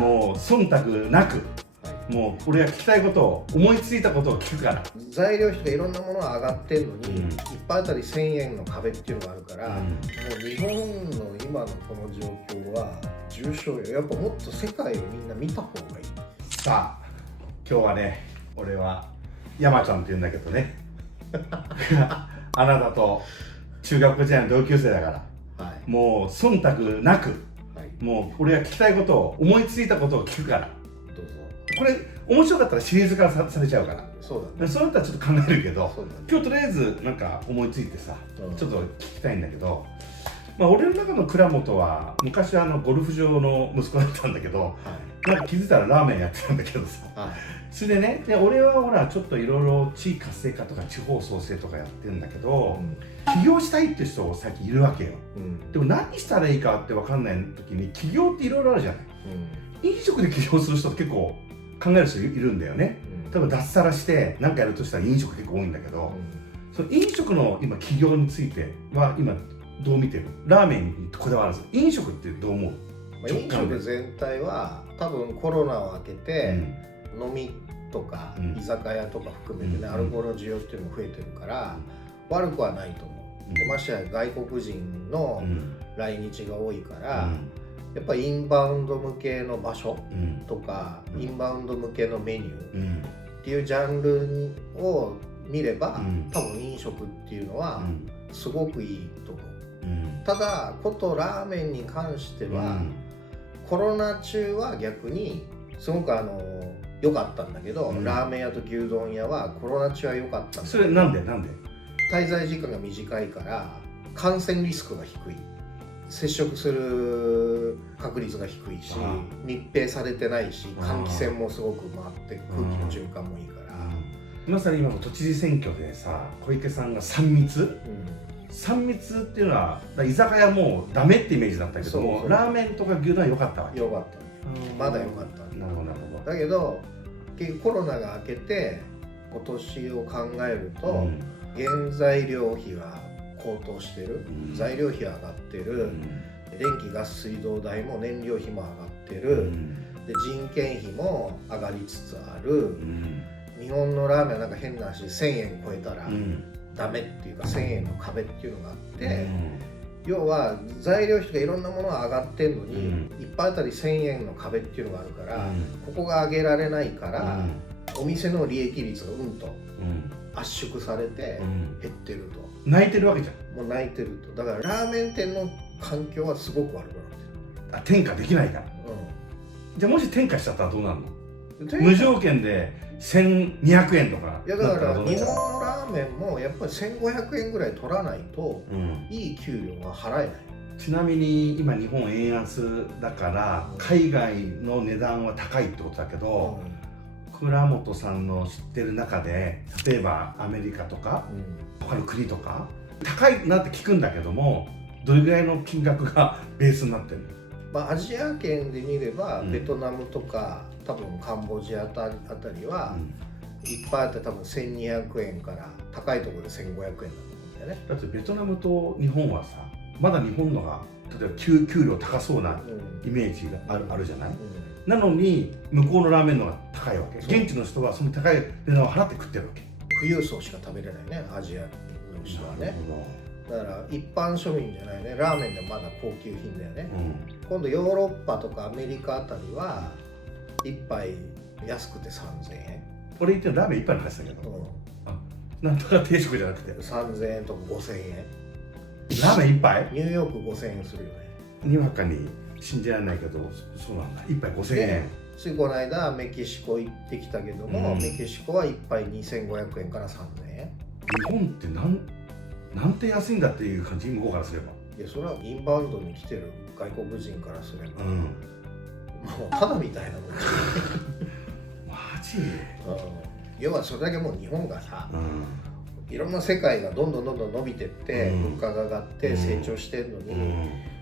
もう忖度なく、もう俺が聞きたいことを思いついたことを聞くから。材料費とかいろんなものが上がってるのに、うん、1杯あたり1000円の壁っていうのがあるから、もう日本の今のこの状況は重症よ。やっぱもっと世界をみんな見た方がいい。さあ今日はね、俺は山ちゃんって言うんだけどねあなたと中学時代の同級生だから、はい、もう忖度なく、はい、もう俺が聞きたいことを思いついたことを聞くから。どうぞ。これ面白かったらシリーズ化されちゃうから。そうだね。そうなったらちょっと考えるけど、ね、今日とりあえずなんか思いついてさ、ちょっと聞きたいんだけど、まあ、俺の中の倉本は昔ゴルフ場の息子だったんだけど、はい、なんか気づいたらラーメンやってたんだけどさ、はい、それでね、俺はほらちょっといろいろ地域活性化とか地方創生とかやってるんだけど、起業したいって人最近いるわけよ、でも何したらいいかって分かんない時に起業っていろいろあるじゃない、飲食で起業する人って結構考える人いるんだよね、例えば脱サラして何かやるとしたら飲食結構多いんだけど、その飲食の今起業については今どう見てる？ラーメンにこだわらず飲食ってどう思う？飲食全体は多分コロナを明けて、飲みとか居酒屋とか含めてね、アルコールの需要っていうのも増えてるから、悪くはないと思う。でましてや外国人の来日が多いから、やっぱりインバウンド向けの場所とか、インバウンド向けのメニューっていうジャンルを見れば、多分飲食っていうのはすごくいいと思う。ただことラーメンに関しては、コロナ中は逆にすごく良かったんだけど、ラーメン屋と牛丼屋はコロナ中は良かったんだけど、それなんで滞在時間が短いから感染リスクが低い、接触する確率が低いし、密閉されてないし、換気扇もすごく回って空気の循環もいいから。まさに今の都知事選挙でさ、小池さんが3密、3密っていうのは居酒屋もうダメってイメージだったけども、ラーメンとか牛丼は良かったわけ。良かった。まだ良かった。なるほどなるほど。だけど結局コロナが明けて今年を考えると、原材料費が高騰してる、材料費が上がってる、電気ガス水道代も燃料費も上がってる、で人件費も上がりつつある、日本のラーメンはなんか変な話1000円超えたらダメっていうか、1000円の壁っていうのがあって、要は材料費とかいろんなものが上がってるのに、1杯あたり1000円の壁っていうのがあるから、ここが上げられないから、お店の利益率がと圧縮されて減ってると、泣いてるわけじゃん。もう泣いてると。だからラーメン店の環境はすごく悪くなってる。転嫁できないから、じゃあもし転嫁しちゃったらどうなるの？無条件で1200円とか。いやだから日本のラーメンもやっぱり1500円ぐらい取らないと、いい給料が払えない。ちなみに今日本円安だから海外の値段は高いってことだけど、倉本さんの知ってる中で例えばアメリカとか、他の国とか高いなって聞くんだけども、どれぐらいの金額がベースになってるの？アジア圏で見れば、ベトナムとか多分カンボジアあたりは、いっぱいあって多分1200円から高いところで1500円だと思うんだよね。だってベトナムと日本はさ、まだ日本のが例えば給料高そうなイメージがあるじゃない、なのに向こうのラーメンの方が高いわけ。現地の人はその高い値段を払って食ってるわけ。富裕層しか食べれないね、アジアの人はね。だから一般庶民じゃないね、ラーメンでまだ高級品だよね、今度ヨーロッパとかアメリカあたりは一杯安くて3000円。俺言ってるラーメン一杯の話だけど、なんとか定食じゃなくて3000円とか5000円。ラーメン一杯ニューヨーク5000円するよね。にわかに信じられないけど、そうなんだ。一杯5000円。ついこの間メキシコ行ってきたけども、メキシコは一杯2500円から3000円。日本ってなんて安いんだっていう感じ、向こうからすれば。いや、それはインバウンドに来てる外国人からすれば、もうただみたいなもんマジ、要はそれだけもう日本がさ、いろんな世界がどんどん伸びてって、物価が上がって成長してるのに、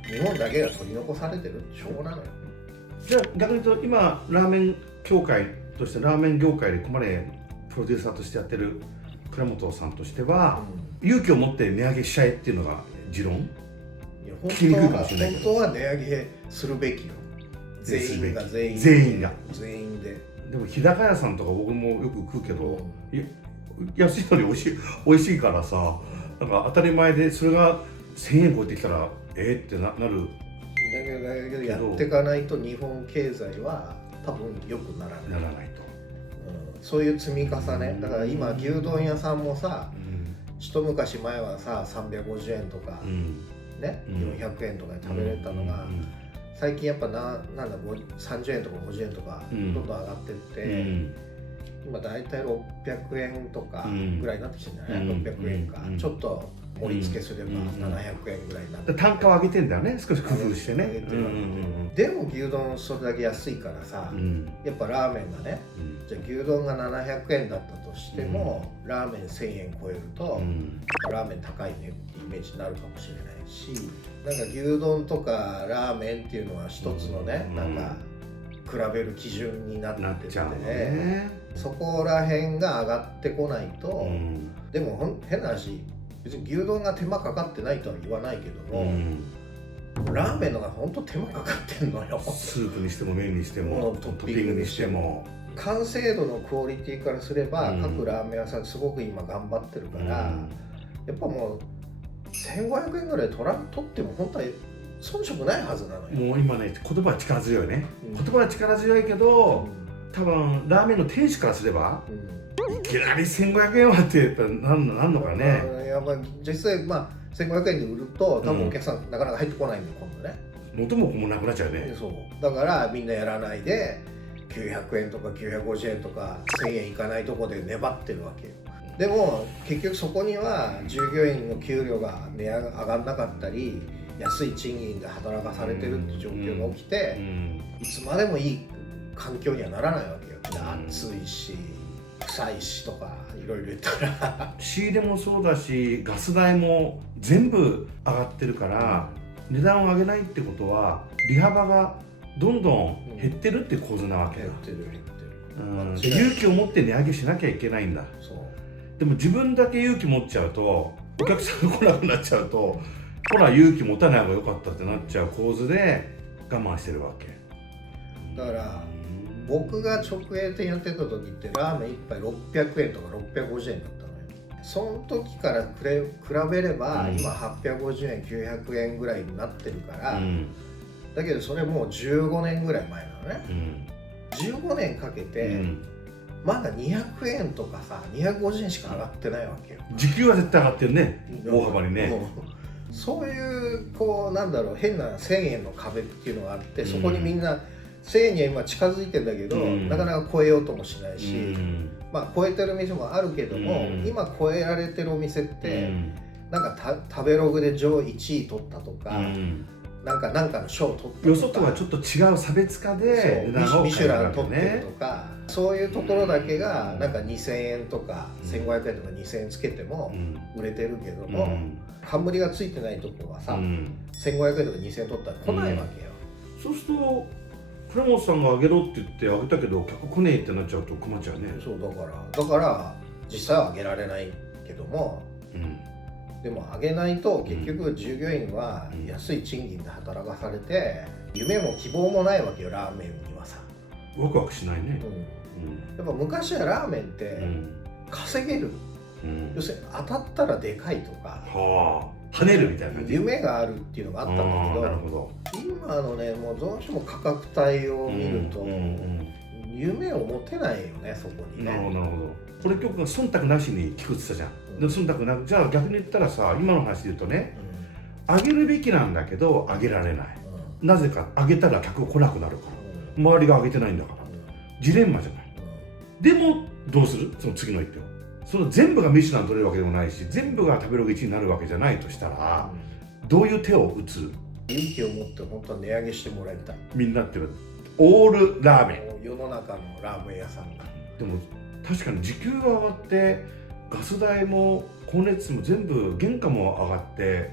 日本だけが取り残されてるってしょうがないのよ。じゃあ逆に言うと今ラーメン協会としてラーメン業界でここまでプロデューサーとしてやってる倉本さんとしては、勇気を持って値上げしちゃえっていうのが持論。いや本当は値上げするべきよ。全員が全員で。でも日高屋さんとか僕もよく食うけど、安いのに美味しいからさ、なんか当たり前でそれが1000円超えてきたらってなる。だけどやっていかないと日本経済は多分良くならないと、そういう積み重ねだから今牛丼屋さんもさ、一昔前はさ350円とか、ね、400円とかで食べれたのが、最近やっぱなんだ30円とか50円とかどんどん上がってって、今だいたい600円とかぐらいになってきてるんじゃない、600円か、ちょっと盛り付けすれば700円ぐらいになって、単価を上げてんだよね、少し工夫してね。でも牛丼それだけ安いからさ、やっぱラーメンがね、じゃあ牛丼が700円だったとしても、ラーメン1000円超えると、ラーメン高いねってイメージになるかもしれないし、なんか牛丼とかラーメンっていうのは一つのね、なんか比べる基準になっててね、そこら辺が上がってこないと、でも変な話、別に牛丼が手間かかってないとは言わないけども、ラーメンのが本当手間かかってんのよ。スープにしても麺にしてもトッピングにしても、完成度のクオリティからすれば、各ラーメン屋さんすごく今頑張ってるから、やっぱもう1500円ぐらい取っても本当は遜色ないはずなのよ。もう今ね、言葉は力強いね、言葉は力強いけど、多分ラーメンの店主からすれば、いきなり1500円はってやっぱなんのかね。やっぱ実際1500円で売ると多分お客さんなかなか入ってこないんだよ今度ね。元も子もなくなっちゃうね。そうだからみんなやらないで900円とか950円とか1000円いかないとこで粘ってるわけよ。でも結局そこには従業員の給料が上がんなかったり、安い賃金で働かされてるって状況が起きて、いつまでもいい環境にはならないわけよ。暑いし臭いしとかいろいろ言ったら仕入れもそうだし、ガス代も全部上がってるから、値段を上げないってことは利幅がどんどん減ってるって構図なわけよ。減ってる勇気を持って値上げしなきゃいけないんだ。でも自分だけ勇気持っちゃうと、お客さんが来なくなっちゃうと、ほら勇気持たない方が良かったってなっちゃう構図で我慢してるわけだから。僕が直営店やってた時ってラーメン1杯600円とか650円だったのよ。その時から比べれば、今850円900円ぐらいになってるから、だけどそれもう15年ぐらい前なのね、15年かけて、まだ200円とかさ250円しか上がってないわけよ。時給は絶対上がってるね、大幅にね。そういうなんだろう、変な1000円の壁っていうのがあって、そこにみんな1000円には今近づいてんだけど、なかなか超えようともしないし、超えてる店もあるけども、今超えられてるお店って、なんか食べログで上位1位取ったとか、なんかの賞を取ったとか、よそとはちょっと違う差別化でミシュラン取ってるとか、そういうところだけがなんか2000円とか1500円とか2000円つけても売れてるけども、冠がついてないところはさ、1500円とか2000円取ったら来ないわけよ。そうすると倉本さんがあげろって言ってあげたけど客来ねえってなっちゃうと困っちゃうね。そうだから実際はあげられないけども、でもあげないと結局従業員は安い賃金で働かされて、夢も希望もないわけよ、ラーメンにはさ。ワクワクしないね。やっぱ昔はラーメンって稼げる、要するに当たったらでかいとか、跳ねるみたいな夢があるっていうのがあったんだけど、今のね、もうどうしても価格帯を見ると夢を持てないよね、そこにね。なるほど。これ今日忖度なしに聞くって言ったじゃん。で忖度なく、じゃあ逆に言ったらさ、今の話で言うとね、上げるべきなんだけど上げられない、なぜか上げたら客が来なくなるから、周りが上げてないんだから、ジレンマじゃない。でもどうする、その次の一手を。その全部がミシュラン取れるわけでもないし、全部が食べログ1位になるわけじゃないとしたら、どういう手を打つ？勇気を持って本当は値上げしてもらいたい。みんなってオールラーメン、世の中のラーメン屋さんが。でも確かに時給が上がってガス代も光熱費も全部原価も上がって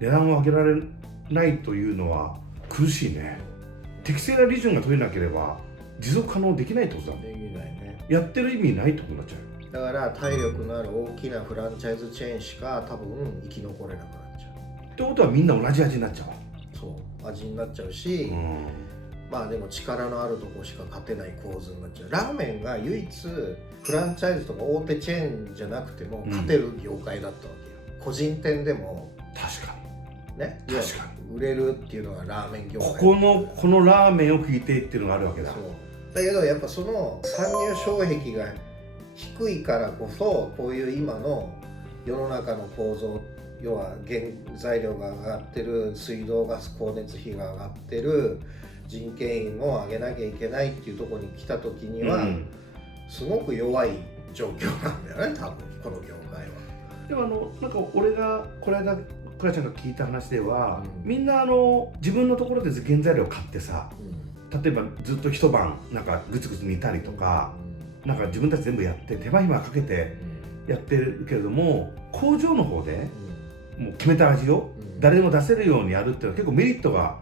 値段を上げられないというのは苦しいね。適正な利潤が取れなければ持続可能できないってことだもん。できないね。やってる意味ないってことになっちゃう。だから体力のある大きなフランチャイズチェーンしか多分生き残れなくなっちゃう。ってことはみんな同じ味になっちゃう。そう、味になっちゃうし、まあでも力のあるとこしか勝てない構図になっちゃう。ラーメンが唯一フランチャイズとか大手チェーンじゃなくても勝てる業界だったわけよ、個人店でも。確かにね、確かに売れるっていうのがラーメン業界。このラーメンを食いてっていうのがあるわけだ。そうだけどやっぱその参入障壁が低いからこそ、こういう今の世の中の構造、要は原材料が上がってる、水道ガス光熱費が上がってる、人件費も上げなきゃいけないっていうところに来た時には、すごく弱い状況なんだよね、多分この業界は。でもなんか俺がこの間クラちゃんが聞いた話では、みんな自分のところで原材料買ってさ、例えばずっと一晩なんかグツグツ煮たりとか、なんか自分たち全部やって手間暇かけてやってるけれども、工場の方でもう決めた味を誰でも出せるようにやるっていうのは結構メリットが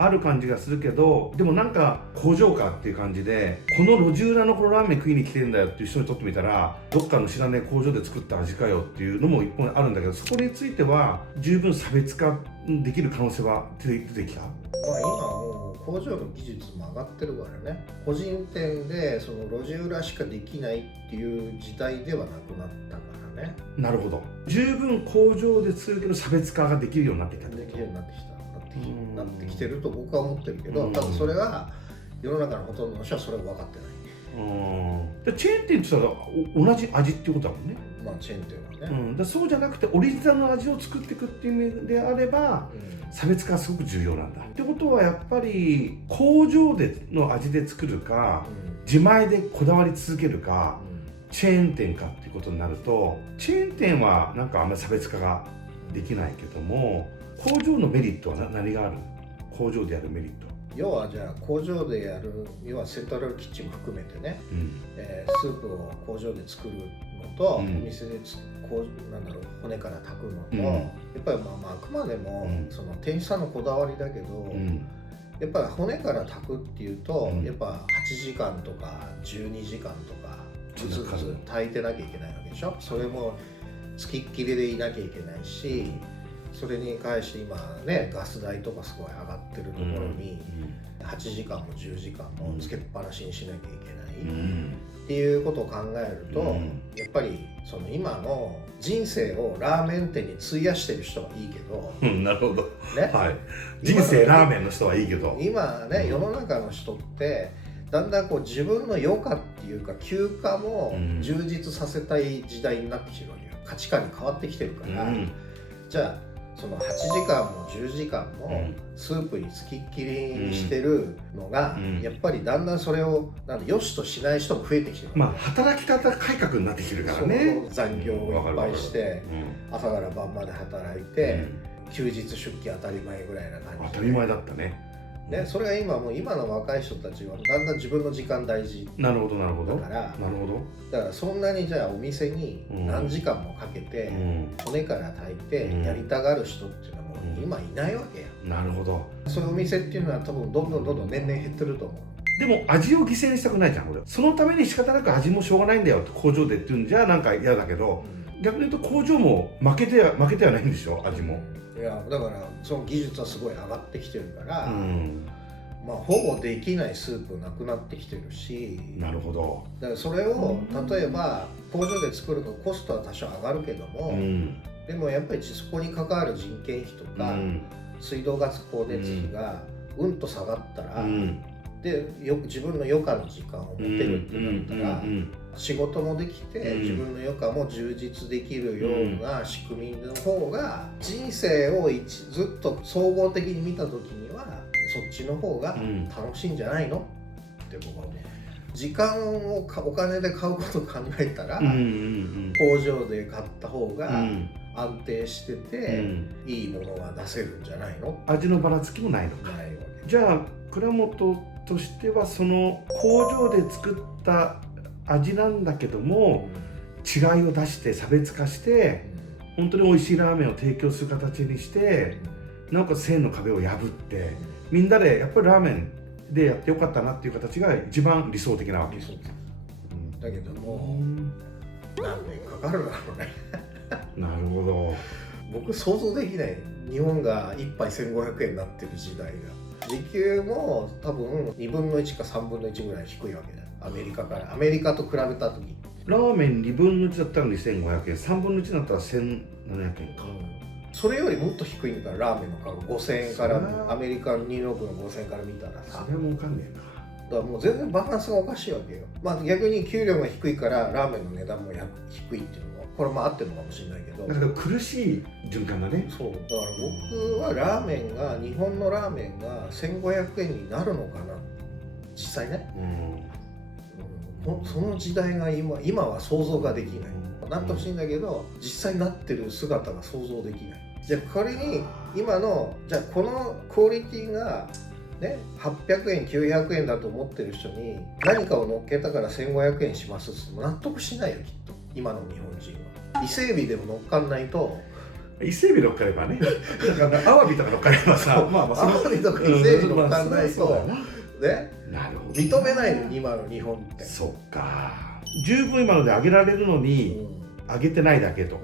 ある感じがするけど、でもなんか工場かっていう感じで、この路地裏のこのラーメン食いに来てるんだよっていう人にとってみたら、どっかの知らない工場で作った味かよっていうのも一本あるんだけど、そこについては十分差別化できる可能性は出てきた。まあ今もう工場の技術も上がってるからね、個人店でその路地裏しかできないっていう時代ではなくなったからね。なるほど。十分工場で作るけど差別化ができるようになってきた。できるようになってきた。なってきてると僕は思ってるけど、ただそれは世の中のほとんどの人はそれを分かってない。チェーン店って言ったら同じ味っていうことだもんね。まあチェーン店はね、だそうじゃなくてオリジナルの味を作っていくっていう意味であれば、差別化はすごく重要なんだ。ってことはやっぱり工場での味で作るか、自前でこだわり続けるか、チェーン店かっていうことになると、チェーン店はなんかあんまり差別化ができないけども、工場のメリットは何がある？工場でやるメリット。要はじゃあ工場でやる、要はセントラルキッチンも含めてね、スープを工場で作るのと、お店でなんだろう、骨から炊くのと、やっぱりあくまでも、その店主さんのこだわりだけど、やっぱり骨から炊くっていうと、やっぱ8時間とか12時間とかずつ炊いてなきゃいけないわけでしょ。それもつきっきりでいなきゃいけないし、それに関して今ね、ガス代とかすごい上がってるところに、8時間も10時間もつけっぱなしにしなきゃいけない、っていうことを考えると、やっぱりその今の人生をラーメン店に費やしてる人はいいけど、なるほど、ね、はい、人生ラーメンの人はいいけど、今ね、世の中の人ってだんだんこう自分の余暇っていうか休暇も充実させたい時代になってきてるわけよ。価値観に変わってきてるから、じゃあその8時間も10時間もスープにつきっきりにしてるのが、やっぱりだんだんそれを良しとしない人も増えてきてる、働き方改革になってきてるからね。残業をいっぱいして、朝から晩まで働いて、休日出勤当たり前ぐらいな感じで、当たり前だったね。それが今もう今の若い人たちはだんだん自分の時間大事だから、だからそんなにじゃあお店に何時間もかけて骨から炊いてやりたがる人っていうのはもう今いないわけよ。なるほど。そういうお店っていうのは多分どんどん年々減ってると思う。でも味を犠牲にしたくないじゃん俺。そのために仕方なく味もしょうがないんだよって工場でっていうんじゃなんか嫌だけど、逆に言うと工場も負けてはないんでしょ、味も。いやだからその技術はすごい上がってきてるから、ほぼできないスープなくなってきてるし。なるほど。だからそれを例えば工場で作るとコストは多少上がるけども、でもやっぱりそこに関わる人件費とか、水道ガス光熱費がうんと下がったら、で自分の余暇の時間を持てるってなったら、仕事もできて、自分の余暇も充実できるような仕組みの方が、人生をずっと総合的に見た時にはそっちの方が楽しいんじゃないのって僕は思う。時間をお金で買うことを考えたら、工場で買った方が安定してて、いいものが出せるんじゃないの。味のばらつきもないのか。じゃあ倉本としてはその工場で作った味なんだけども、違いを出して差別化して、本当に美味しいラーメンを提供する形にして、なおかつ1000の壁を破って、みんなでやっぱりラーメンでやってよかったなっていう形が一番理想的なわけです。だけども何年かかるだろうね。なるほど。僕想像できない、日本が1杯1500円になってる時代が。時給も多分2分の1か3分の1ぐらい低いわけだよ、アメリカから。アメリカと比べた時、ラーメン2分の1だったら2500円、3分の1だったら1700円か、それよりもっと低いんだから、ラーメンの価格5000円から、アメリカのニューヨークの5000円から見たらさ、それもわかんねえな。だからもう全然バランスがおかしいわけよ。まあ逆に給料が低いからラーメンの値段も低いっていうのはこれも合ってるのかもしれないけど、だから苦しい循環だね。そうだから僕はラーメンが、日本のラーメンが1500円になるのかな、実際ね、その時代が今は想像ができない、なってほしいんだけど実際になってる姿が想像できない。じゃあ仮に今の、じゃあこのクオリティがね、800円900円だと思ってる人に何かを乗っけたから1500円しますって言っても納得しないよ、きっと今の日本人は。伊勢海老でも乗っかんないと、伊勢海老乗っかればね、だからアワビとか乗っかればさ、まあアワビとか伊勢海老乗っかんないと、ね、なるほど、認めないの今の日本って。そっか、十分今ので揚げられるのに、揚げてないだけと、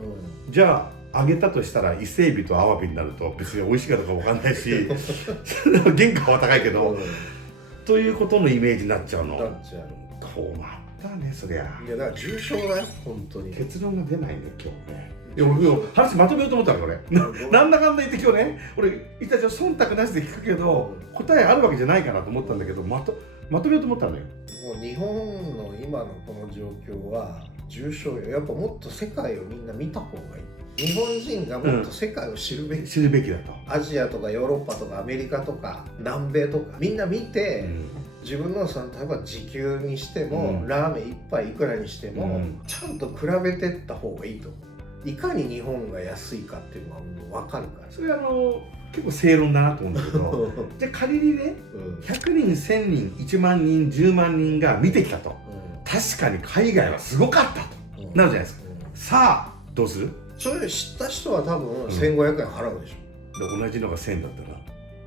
じゃあ揚げたとしたら伊勢海老とアワビになると別に美味しいかどうかわかんないし原価は高いけど、ということのイメージになっちゃうの。なっちゃう。こうなったね、そりゃ。いやだから重症だよ本当に。結論が出ないね今日ね。いや僕話まとめようと思ったから俺なんだかんだ言って今日ね、俺一体忖度なしで聞くけど答えあるわけじゃないかなと思ったんだけど、まとめようと思ったのよ。もう日本の今のこの状況は重症よ。やっぱもっと世界をみんな見た方がいい。日本人がもっと世界を知るべき、知るべきだと。アジアとかヨーロッパとかアメリカとか南米とかみんな見て、自分のその例えば時給にしても、ラーメン一杯いくらにしても、ちゃんと比べてった方がいいと思う。いかに日本が安いかっていうのはもう分かるから。それ結構正論だなと思うんだけどじゃあ仮にね、100人1000人1万人10万人が見てきたと、確かに海外はすごかったと、なるじゃないですか、さあどうする？それ知った人は多分1500円払うでしょ、で同じのが1000円だったら、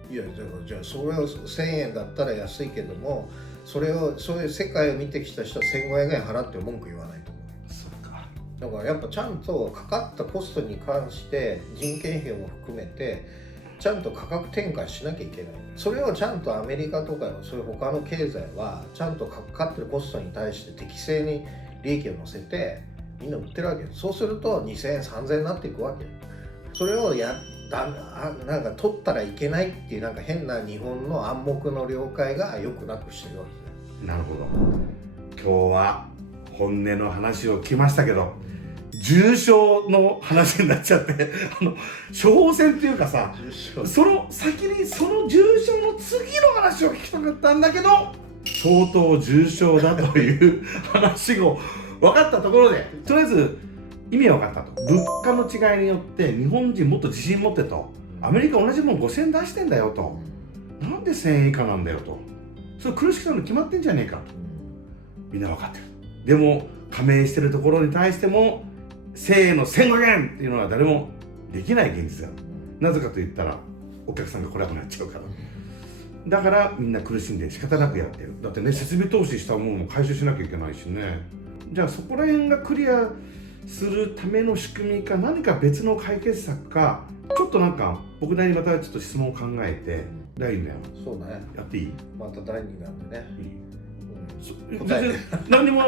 いやだからじゃあそれを1000円だったら安いけども、そういう世界を見てきた人は1500円払って文句言わないと思う。そうか。だからやっぱちゃんとかかったコストに関して人件費も含めてちゃんと価格転嫁しなきゃいけない。それをちゃんとアメリカとかそういう他の経済はちゃんとかかってるコストに対して適正に利益を乗せてみんな売ってるわけよ。そうすると2000円3000円になっていくわけよ。それをなんか取ったらいけないっていうなんか変な日本の暗黙の了解がよくなくしてるわけだよ。なるほど。今日は本音の話を聞きましたけど、重症の話になっちゃって処方箋っていうかさ、その先にその重症の次の話を聞きたかったんだけど、相当重症だという話を分かったところで、とりあえず意味は分かったと。物価の違いによって日本人もっと自信持ってと、アメリカ同じもの5000円出してんだよと、なんで1000円以下なんだよと、それ苦しくなるの決まってんじゃねえかと、みんな分かってる。でも加盟してるところに対しても1000円の1500円っていうのは誰もできない現実だ。なぜかと言ったらお客さんが来なくなっちゃうから。だからみんな苦しんで仕方なくやってる。だってね、設備投資したものも回収しなきゃいけないしね。じゃあそこら辺がクリアするための仕組みか、何か別の解決策か、ちょっとなんか僕なりにまたちょっと質問を考えて、第2弾そうだね、やっていい？また第2弾でね。全然何も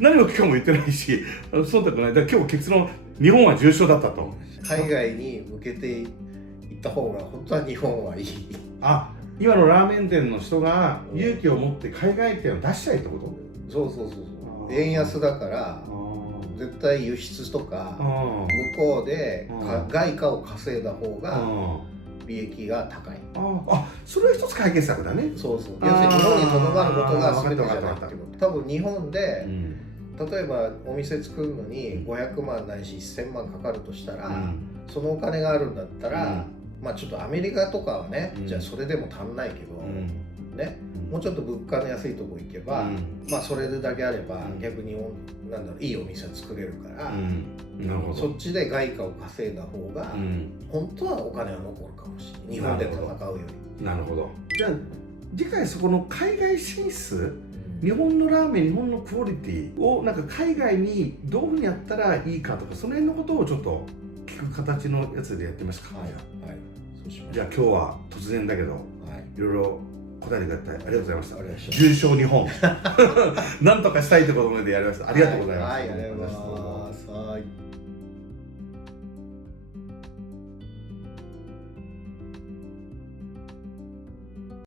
今日も言ってないし、忖度ない。だから今日結論、日本は重症だったと。海外に向けていった方が本当は日本はいい。あ、今のラーメン店の人が勇気を持って海外店を出したいってこと？そう。円安だから絶対輸出とか向こうで外貨を稼いだ方が利益が高い。それは一つ解決策だね。そう。要するに日本にとどまることが全てじゃないってこと。多分日本で、例えばお店作るのに500万ないし1000万かかるとしたら、そのお金があるんだったら、まあちょっとアメリカとかはね、じゃあそれでも足んないけど、ね、もうちょっと物価の安いとこ行けば、まあそれだけあれば逆にいいお店作れるから、そっちで外貨を稼いだ方が、本当はお金は残るかもしれない。日本で戦うより。なるほど。じゃあ次回そこの海外進出、日本のラーメン、日本のクオリティをなんか海外にどういうふうにやったらいいかとか、その辺のことをちょっと聞く形のやつでやってみますか。はい、そうしましょう。じゃあ今日は突然だけど、いろいろ答えてくれてありがとうございました。ありがとうございました。重症日本なんとかしたいところまでやりました。ありがとうございます。はい、ありがとうございます。はい。